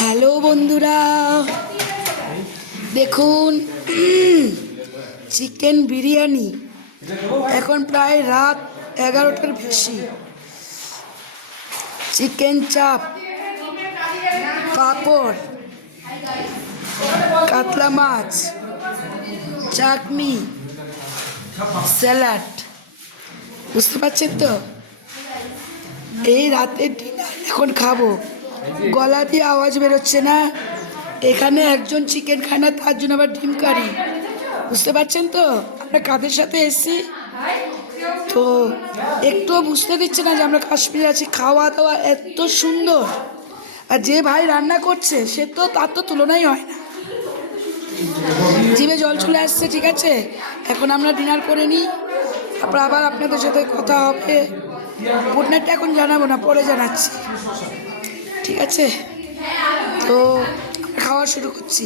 Hello বন্ধুরা, দেখুন chicken biryani. এখন প্রায় রাত 11টার বেশি। চিকেন চাপ, পাঁপড়, কাতলা মাছ, চাটনি, স্যালাড। বুঝতে পারছেন তো? এই রাতের ডিনার এখন খাবো। গলা দিয়ে আওয়াজ বেরোচ্ছে না। এখানে একজন চিকেন খায় না, তার জন্য আবার ডিম কারি। বুঝতে পারছেন তো আমরা কাদের সাথে এসেছি? তো একটুও বুঝতে দিচ্ছে না যে আমরা কাশ্মীরে আছি। খাওয়া দাওয়া এত সুন্দর, আর যে ভাই রান্না করছে সে তো তার তো তুলনাই হয় না। জিভে জল চলে আসছে। ঠিক আছে, এখন আমরা ডিনার করে নিই, তারপর আবার আপনাদের সাথে কথা হবে। গুড নাইটটা এখন জানাবো না, পরে জানাচ্ছি। ঠিক আছে, তো খাওয়া শুরু করছি।